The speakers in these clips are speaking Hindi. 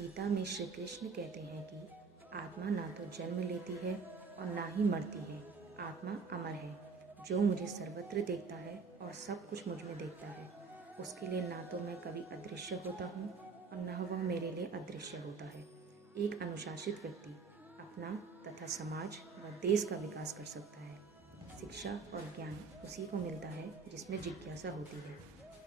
गीता में श्री कृष्ण कहते हैं कि आत्मा ना तो जन्म लेती है और ना ही मरती है। आत्मा अमर है। जो मुझे सर्वत्र देखता है और सब कुछ मुझ में देखता है, उसके लिए ना तो मैं कभी अदृश्य होता हूँ और न वह मेरे लिए अदृश्य होता है। एक अनुशासित व्यक्ति अपना तथा समाज व देश का विकास कर सकता है। शिक्षा और ज्ञान उसी को मिलता है जिसमें जिज्ञासा होती है।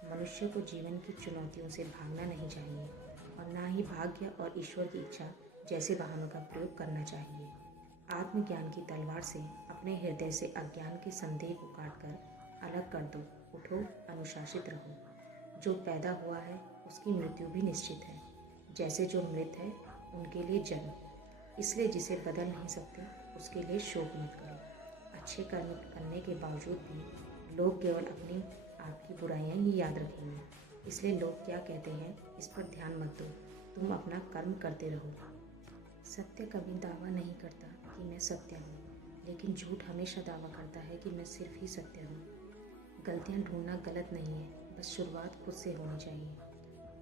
मनुष्य को जीवन की चुनौतियों से भागना नहीं चाहिए और ना ही भाग्य और ईश्वर की इच्छा जैसे वाहनों का प्रयोग करना चाहिए। आत्मज्ञान की तलवार से अपने हृदय से अज्ञान के संदेह को काटकर अलग कर दो। उठो, अनुशासित रहो। जो पैदा हुआ है उसकी मृत्यु भी निश्चित है, जैसे जो मृत है उनके लिए जन्म। इसलिए जिसे बदल नहीं सकते उसके लिए शोक मत करो। अच्छे कर्म करने के बावजूद भी लोग केवल अपनी आपकी बुराइयां ही याद रखेंगे। इसलिए लोग क्या कहते हैं इस पर ध्यान मत दो, तुम अपना कर्म करते रहो। सत्य कभी दावा नहीं करता कि मैं सत्य हूँ, लेकिन झूठ हमेशा दावा करता है कि मैं सिर्फ ही सत्य हूँ। गलतियाँ ढूंढना गलत नहीं है, बस शुरुआत खुद से होनी चाहिए।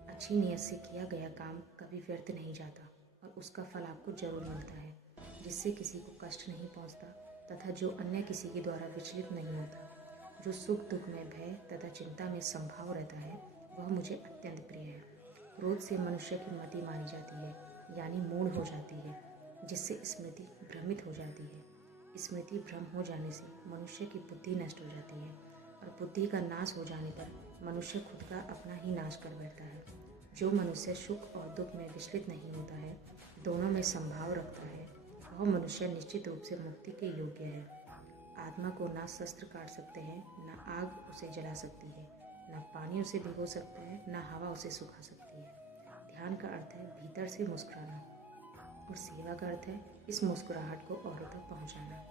अच्छी नीयत से किया गया काम कभी व्यर्थ नहीं जाता और उसका फल आपको जरूर मिलता है, जिससे किसी को कष्ट नहीं पहुँचता तथा जो अन्य किसी के द्वारा विचलित नहीं होता। जो सुख दुख में भय तथा चिंता में संभाव रहता है वह मुझे अत्यंत प्रिय है। क्रोध से मनुष्य की मति मारी जाती है, यानी मूढ़ हो जाती है, जिससे स्मृति भ्रमित हो जाती है। स्मृति भ्रम हो जाने से मनुष्य की बुद्धि नष्ट हो जाती है और बुद्धि का नाश हो जाने पर मनुष्य खुद का अपना ही नाश कर बैठता है। जो मनुष्य सुख और दुख में विचलित नहीं होता है, दोनों में संभाव रखता है, वह मनुष्य निश्चित रूप से मुक्ति के योग्य है। आत्मा को ना शस्त्र काट सकते हैं, ना आग उसे जला सकती है, ना पानी उसे भिगो सकता है, ना हवा उसे सुखा सकती है। ध्यान का अर्थ है भीतर से मुस्कुराना और सेवा का अर्थ है इस मुस्कुराहट को औरों तक पहुंचाना।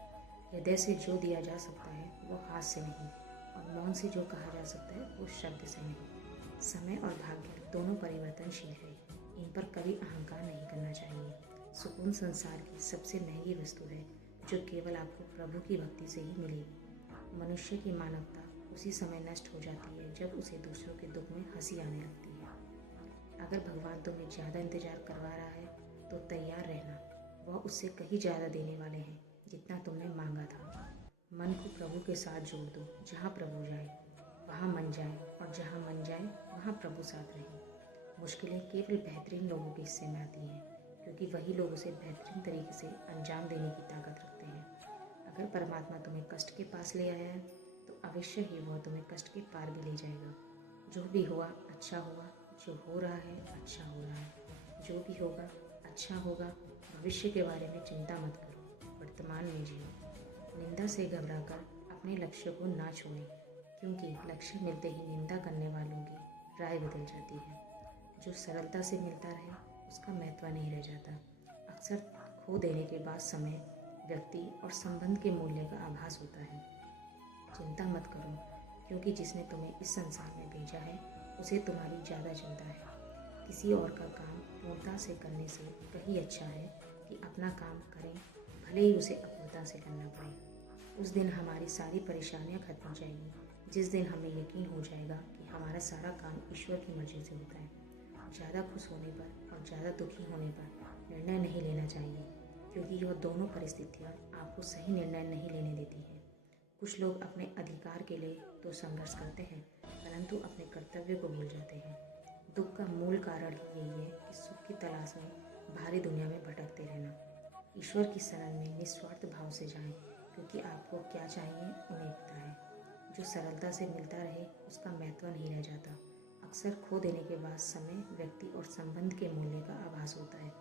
हृदय से जो दिया जा सकता है वो हाथ से नहीं, और मौन से जो कहा जा सकता है वो शब्द से नहीं। समय और भाग्य दोनों परिवर्तनशील है, इन पर कभी अहंकार नहीं करना चाहिए। सुकून संसार की सबसे महंगी वस्तु है, जो केवल आपको प्रभु की भक्ति से ही मिलेगी। मनुष्य की मानवता उसी समय नष्ट हो जाती है जब उसे दूसरों के दुख में हंसी आने लगती है। अगर भगवान तुम्हें ज़्यादा इंतजार करवा रहा है तो तैयार रहना, वह उससे कहीं ज़्यादा देने वाले हैं जितना तुमने मांगा था। मन को प्रभु के साथ जोड़ दो। जहाँ प्रभु जाए वहाँ मन जाए, और जहाँ मन जाए वहाँ प्रभु साथ रहे। मुश्किलें केवल बेहतरीन लोगों के हिस्से में आती हैं, क्योंकि वही लोग उसे बेहतरीन तरीके से अंजाम देने की ताकत रखते हैं। अगर परमात्मा तुम्हें कष्ट के पास ले आया है तो अवश्य ही वह तुम्हें कष्ट के पार भी ले जाएगा। जो भी हुआ अच्छा हुआ, जो हो रहा है अच्छा हो रहा है, जो भी होगा अच्छा होगा। भविष्य के बारे में चिंता मत करो, वर्तमान में जियो। निंदा से घबराकर अपने लक्ष्य को ना छोड़ें, क्योंकि लक्ष्य मिलते ही निंदा करने वालों की राय बदल जाती है। जो सरलता से मिलता रहे उसका महत्व नहीं रह जाता। अक्सर खो देने के बाद समय, व्यक्ति और संबंध के मूल्य का आभास होता है। चिंता मत करो, क्योंकि जिसने तुम्हें इस संसार में भेजा है उसे तुम्हारी ज़्यादा चिंता है। किसी और का काम पूर्णता से करने से कहीं अच्छा है कि अपना काम करें, भले ही उसे अपूर्णता से करना पड़े। उस दिन हमारी सारी परेशानियां खत्म हो जाएंगी, जिस दिन हमें यकीन हो जाएगा कि हमारा सारा काम ईश्वर की मर्जी से होता है। ज़्यादा खुश होने पर और ज़्यादा दुखी होने पर निर्णय नहीं लेना चाहिए, क्योंकि यह दोनों परिस्थितियाँ आपको सही निर्णय नहीं लेने देती हैं। कुछ लोग अपने अधिकार के लिए तो संघर्ष करते हैं, परंतु अपने कर्तव्य को भूल जाते हैं। दुख का मूल कारण ही यही है कि सुख की तलाश में भारी दुनिया में भटकते रहना। ईश्वर की शरण में निस्वार्थ भाव से जाएं, क्योंकि आपको क्या चाहिए उन्हें पता है। जो सरलता से मिलता रहे उसका महत्व नहीं रह जाता। अक्सर खो देने के बाद समय, व्यक्ति और संबंध के मूल्य का आभास होता है।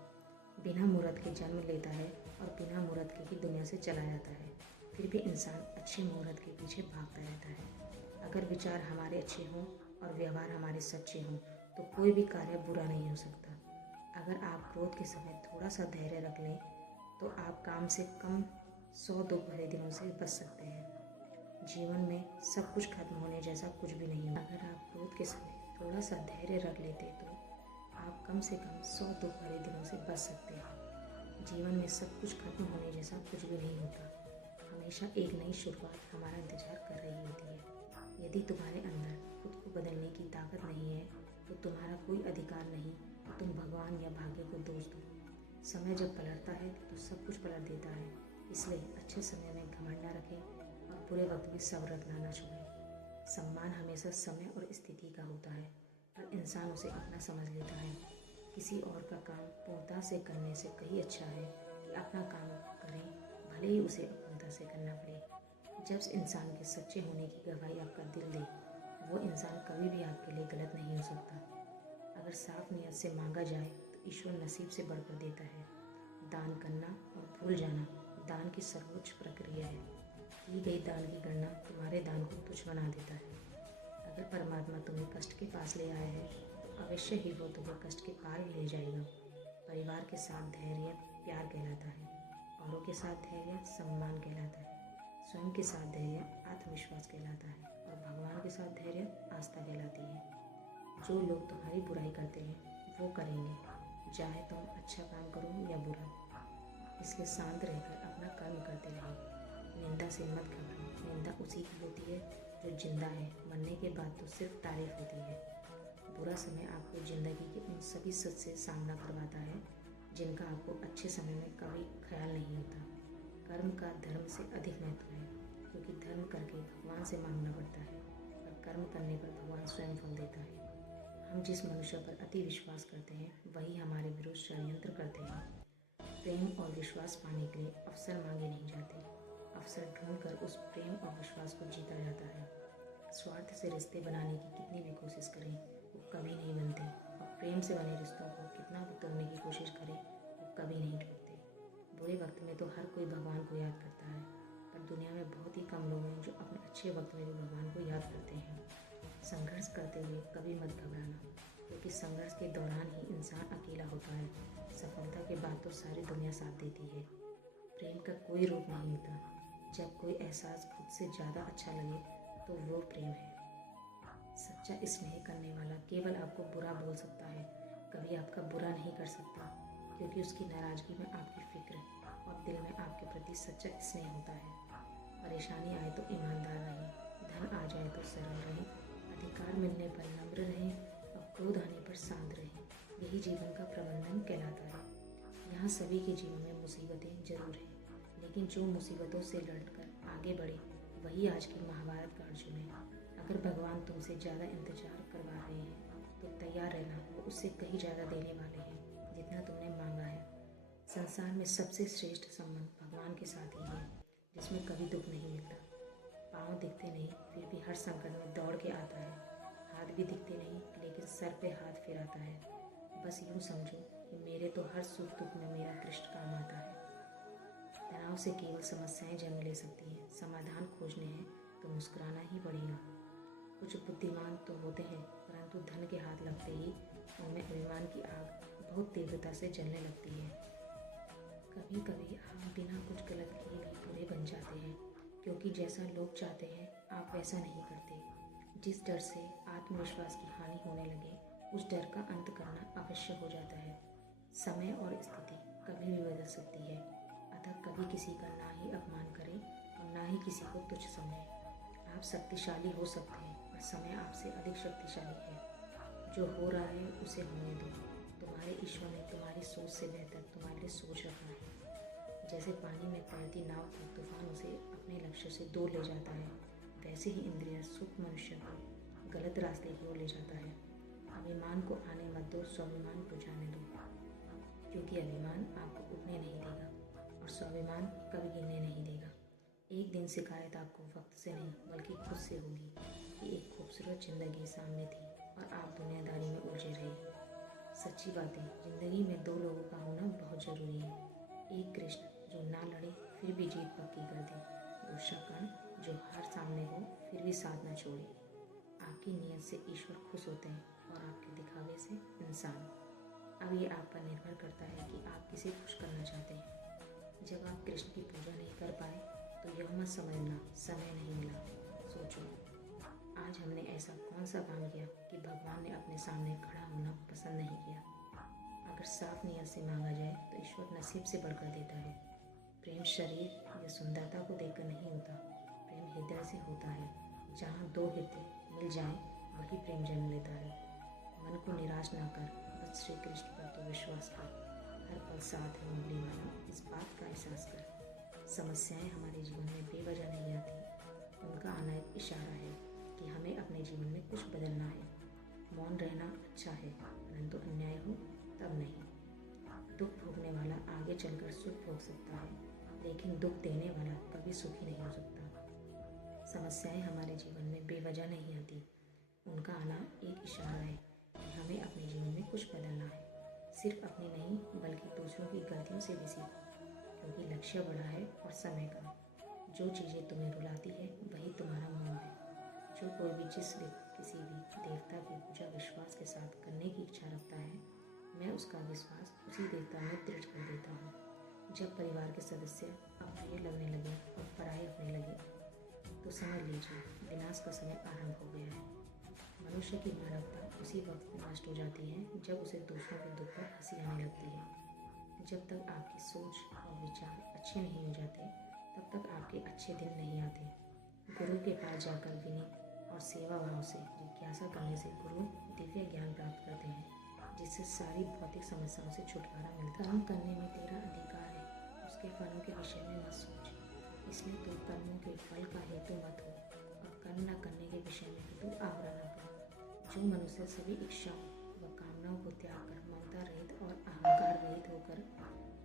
बिना मुहूर्त के जन्म लेता है और बिना मुहूर्त के ही दुनिया से चला जाता है, फिर भी इंसान अच्छे मुहूर्त के पीछे भागता रहता है। अगर विचार हमारे अच्छे हों और व्यवहार हमारे सच्चे हों तो कोई भी कार्य बुरा नहीं हो सकता। अगर आप क्रोध के समय थोड़ा सा धैर्य रख लें तो आप कम से कम 100 दुख भरे दिनों से बच सकते हैं। जीवन में सब कुछ खत्म होने जैसा कुछ भी नहीं है। अगर आप क्रोध के समय थोड़ा सा धैर्य रख लेते तो आप कम से कम 100 दुख भरे दिनों से बच सकते हैं। जीवन में सब कुछ खत्म होने जैसा कुछ भी नहीं होता। हमेशा एक नई शुरुआत हमारा इंतजार कर रही होती है। यदि तुम्हारे अंदर खुद को बदलने की ताकत नहीं है तो तुम्हारा कोई अधिकार नहीं कि तुम भगवान या भाग्य को दोष दो। समय जब पलटता है तो सब कुछ पलट देता है। इसलिए अच्छे समय में घमंड न रखें और बुरे वक्त में सब्र रखना न छोड़ें। सम्मान हमेशा समय और स्थिति का होता है, पर इंसान उसे अपना समझ लेता है। किसी और का काम पूर्णता से करने से कहीं अच्छा है कि अपना काम करें, भले ही उसे अपूर्णता से करना पड़े। जब इंसान के सच्चे होने की गवाही आपका दिल दे, वो इंसान कभी भी आपके लिए गलत नहीं हो सकता। अगर साफ नियत से मांगा जाए तो ईश्वर नसीब से बढ़कर देता है। दान करना और भूल जाना दान की सर्वोच्च प्रक्रिया है। की गई दान की गणना तुम्हारे दान को तुच्छ बना देता है। अगर परमात्मा तुम्हें कष्ट के पास ले आया है तो अवश्य ही वो तुम्हें कष्ट के पार भी ले जाएगा। परिवार के साथ धैर्य प्यार कहलाता है, औरों के साथ धैर्य सम्मान कहलाता है, स्वयं के साथ धैर्य आत्मविश्वास कहलाता है और भगवान के साथ धैर्य आस्था कहलाती है। जो लोग तुम्हारी बुराई करते हैं वो करेंगे, चाहे तुम अच्छा काम करो या बुरा। इसलिए शांत रहकर अपना कर्म करते रहो। निंदा से मत घबराओ। निंदा उसी की होती है जो जिंदा है। मरने के बाद तो सिर्फ तारीफ होती है। बुरा समय आपको जिंदगी के उन सभी सच से सामना करवाता है जिनका आपको अच्छे समय में कभी ख्याल नहीं होता। कर्म का धर्म से अधिक महत्व है, क्योंकि धर्म करके भगवान से मांगना पड़ता है और कर्म करने पर भगवान स्वयं फल देता है। हम जिस मनुष्य पर अति विश्वास करते हैं वही हमारे विरुद्ध षड्यंत्र करते हैं। प्रेम और विश्वास पाने के लिए अवसर मांगे नहीं जाते, अवसर ढूंढकर उस प्रेम और विश्वास को जीता जाता है। स्वार्थ से रिश्ते बनाने की कितनी भी कोशिश करें वो कभी नहीं बनते, और प्रेम से बने रिश्तों को कितना भी तोड़ने की कोशिश करें वो कभी नहीं टूटते। बुरे वक्त में तो हर कोई भगवान को याद करता है, पर दुनिया में बहुत ही कम लोग हैं जो अपने अच्छे वक्त में भी भगवान को याद करते हैं। संघर्ष करते हुए कभी मत घबराना, क्योंकि संघर्ष के दौरान ही इंसान अकेला होता है। सफलता के बाद तो सारी दुनिया साथ देती है। प्रेम का कोई रूप नहीं होता। जब कोई एहसास खुद से ज़्यादा अच्छा लगे तो वो प्रेम है। सच्चा स्नेह करने वाला केवल आपको बुरा बोल सकता है, कभी आपका बुरा नहीं कर सकता, क्योंकि उसकी नाराज़गी में आपकी फिक्र और दिल में आपके प्रति सच्चा स्नेह होता है। परेशानी आए तो ईमानदार रहें, धन आ जाए तो सरल रहें, अधिकार मिलने पर नम्र रहें और क्रोध आने पर शांत रहें। यही जीवन का प्रबंधन कहलाता है। यहाँ सभी के जीवन में मुसीबतें जरूर हैं, लेकिन जो मुसीबतों से लड़कर आगे बढ़े वही आज की महाभारत का अर्जुन है। अगर भगवान तुमसे ज़्यादा इंतजार करवा रहे हैं तो तैयार रहना, वो उससे कहीं ज़्यादा देने वाले हैं जितना तुमने मांगा है। संसार में सबसे श्रेष्ठ संबंध भगवान के साथ ही है, जिसमें कभी दुख नहीं मिलता। पाँव दिखते नहीं फिर भी हर संकट में दौड़ के आता है। हाथ भी दिखते नहीं लेकिन सर पे हाथ फिराता है। बस यूँ समझो कि मेरे तो हर सुख दुख में मेरा कृष्ण काम आता है। तनाव से केवल समस्याएं जन्म ले सकती हैं। समाधान खोजने हैं तो मुस्कुराना ही पड़ेगा। कुछ बुद्धिमान तो होते हैं, परंतु धन के हाथ लगते ही उनमें अभिमान की आग बहुत तीव्रता से जलने लगती है। कभी कभी आप बिना कुछ गलत किए भी बुरे बन जाते हैं, क्योंकि जैसा लोग चाहते हैं आप वैसा नहीं करते। जिस डर से आत्मविश्वास की हानि होने लगे उस डर का अंत करना अवश्य हो जाता है। समय और स्थिति कभी भी बदल सकती है, अतः कभी किसी का ना ही अपमान करें और ना ही किसी को तुच्छ समझें। आप शक्तिशाली हो सकते हैं पर समय आपसे अधिक शक्तिशाली है। जो हो रहा है उसे होने दो। तुम्हारे ईश्वर ने तुम्हारी सोच से बेहतर तुम्हारे लिए सोच रखा है। जैसे पानी में तैरती नाव को तूफान उसे अपने लक्ष्य से दूर ले जाता है, वैसे ही इंद्रिय सुख मनुष्य को गलत रास्ते की ओर ले जाता है। अभिमान को आने मत दो, स्वाभिमान को जाने दो, क्योंकि अभिमान आपको उठने नहीं देगा और स्वाभिमान कभी गिरने नहीं देगा। एक दिन शिकायत आपको वक्त से नहीं बल्कि खुद से होगी कि एक खूबसूरत जिंदगी सामने थी और आप दुनियादारी में उलझे रहे। सच्ची बात है, जिंदगी में दो लोगों का होना बहुत ज़रूरी है। एक कृष्ण जो ना लड़े फिर भी जीत पक्की कर दे, दूसरा कर्ण जो हार सामने हो फिर भी साथ न छोड़े। आपकी नीयत से ईश्वर खुश होते हैं और आपके दिखावे से इंसान। अब ये आप पर निर्भर करता है कि आप किसे खुश करना चाहते हैं। जब आप कृष्ण की पूजा नहीं कर पाए तो यह मत समझना समय नहीं मिला। सोचो, आज हमने ऐसा कौन सा काम किया कि भगवान ने अपने सामने खड़ा होना पसंद नहीं किया। अगर साफ नियत से मांगा जाए तो ईश्वर नसीब से बढ़कर देता है। प्रेम शरीर या सुंदरता को देखकर नहीं होता, प्रेम हृदय से होता है। जहाँ दो हृदय मिल जाएं वही प्रेम जन्म लेता है। मन को निराश ना कर, साथ श्री कृष्ण पर तो विश्वास कर, हर पल साथ है उंगली वाला, इस बात का एहसास कर। समस्याएं हमारे जीवन में बेवजह नहीं आती, उनका आना एक इशारा है कि हमें अपने जीवन में कुछ बदलना है। मौन रहना अच्छा है, परंतु अन्याय हो तब नहीं। दुख भोगने वाला आगे चलकर सुख भोग सकता है, लेकिन दुख देने वाला कभी सुखी नहीं हो सकता। समस्याएं हमारे जीवन में बेवजह नहीं आती, उनका आना एक इशारा है कि हमें अपने जीवन में कुछ बदलना है। सिर्फ अपनी नहीं बल्कि दूसरों की गलतियों से भी सीखो, क्योंकि लक्ष्य बड़ा है और समय का। जो चीज़ें तुम्हें रुलाती है वही तुम्हारा मोह है। जो कोई भी किसी भी देवता की पूजा विश्वास के साथ करने की इच्छा रखता है, मैं उसका विश्वास उसी देवता में दृढ़ कर देता हूँ। जब परिवार के सदस्य अप्रिय लगने लगे और पराये होने लगे, तो समझ लीजिए विनाश का समय आरंभ हो गया है। मनुष्य की मानवता उसी वक्त नष्ट हो जाती है जब उसे दूसरों के दुख पर हंसी आने लगती है। जब तक आपकी सोच और विचार अच्छे नहीं हो जाते, तब तक आपके अच्छे दिन नहीं आते। गुरु के पास जाकर विनय और सेवा भाव से जिज्ञासा करने से गुरु दिव्य ज्ञान प्राप्त करते हैं, जिससे सारी भौतिक समस्याओं से छुटकारा मिलता है। कर्म करने में तेरा अधिकार है, उसके फलों के विषय में मत सोच। इसलिए तू कर्मों के फल का हेतु मत हो और कर्म न करने के विषय में तू आग्रह न कर। जो मनुष्य सभी इच्छाओं व कामनाओं को त्याग कर ममता रहित और अहंकार रहित होकर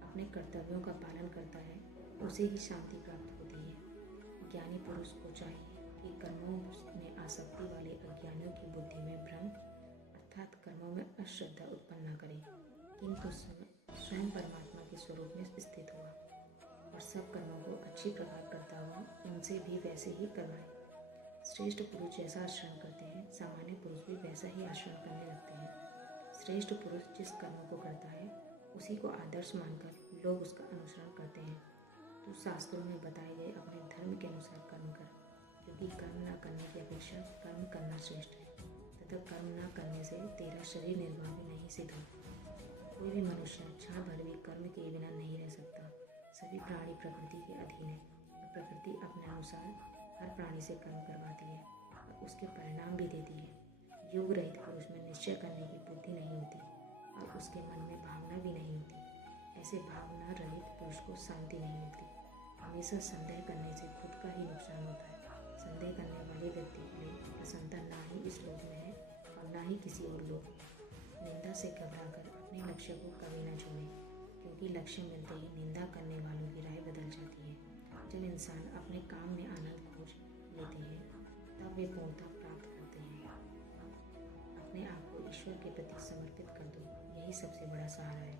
अपने कर्तव्यों का पालन करता है, उसे ही शांति प्राप्त होती है। ज्ञानी पुरुष को चाहिए कि कर्मों में आसक्ति वाले अज्ञानियों की बुद्धि में भ्रम अर्थात कर्मों में अश्रद्धा उत्पन्न न करे, किंतु स्वयं परमात्मा के स्वरूप में स्थित हुआ और सब कर्मों को अच्छी प्रकार करता हुआ उनसे भी वैसे ही करवाए। श्रेष्ठ पुरुष जैसा आचरण करते हैं, सामान्य पुरुष भी वैसा ही आचरण करने लगते हैं। श्रेष्ठ पुरुष जिस कर्म को करता है, उसी को आदर्श मानकर लोग उसका अनुसरण करते हैं। तो शास्त्रों में बताए गए अपने धर्म के अनुसार कर्म कर, क्योंकि कर्म न करने की अपेक्षा कर्म करना श्रेष्ठ है, तथा कर्म न करने से तेरा शरीर निर्वाह भी नहीं सिद्ध होता। कोई भी मनुष्य क्षण भर भी कर्म किए बिना नहीं रह सकता। सभी प्राणी प्रकृति के अधीन है और प्रकृति अपने अनुसार हर प्राणी से कर्म करवाती है और उसके परिणाम भी देती है। योग रहित पुरुष में निश्चय करने की बुद्धि नहीं होती और उसके मन में भावना भी नहीं होती। ऐसे भावना रहित पुरुष को शांति नहीं मिलती। हमेशा संदेह करने से खुद का ही नुकसान होता है। संदेह करने वाले व्यक्ति के लिए प्रसन्नता ना ही इस लोक में है और ना ही किसी और लोक में। निंदा से घबराकर अपने लक्ष्य को कभी न छोड़ें, क्योंकि लक्ष्य मिलते ही निंदा करने वालों की राय बदल जाती है। जब इंसान अपने काम में आनंद खोज लेते हैं, तब वे पूर्णता प्राप्त करते हैं। अपने आप को ईश्वर के प्रति समर्पित कर दो, यही सबसे बड़ा सहारा है।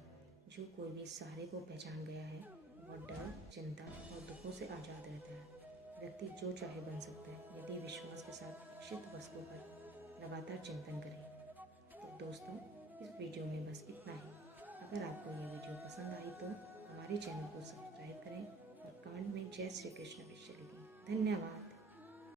जो कोई भी सहारे को पहचान गया है, वह डर, चिंता और दुखों से आज़ाद रहता है। व्यक्ति जो चाहे बन सकता है, यदि विश्वास के साथ इच्छित वस्तु पर लगातार चिंतन करे। तो दोस्तों, इस वीडियो में बस इतना ही। अगर आपको ये वीडियो पसंद आई तो हमारे चैनल को सब्सक्राइब करें और कमेंट में जय श्री कृष्ण अवश्य लिखें। धन्यवाद।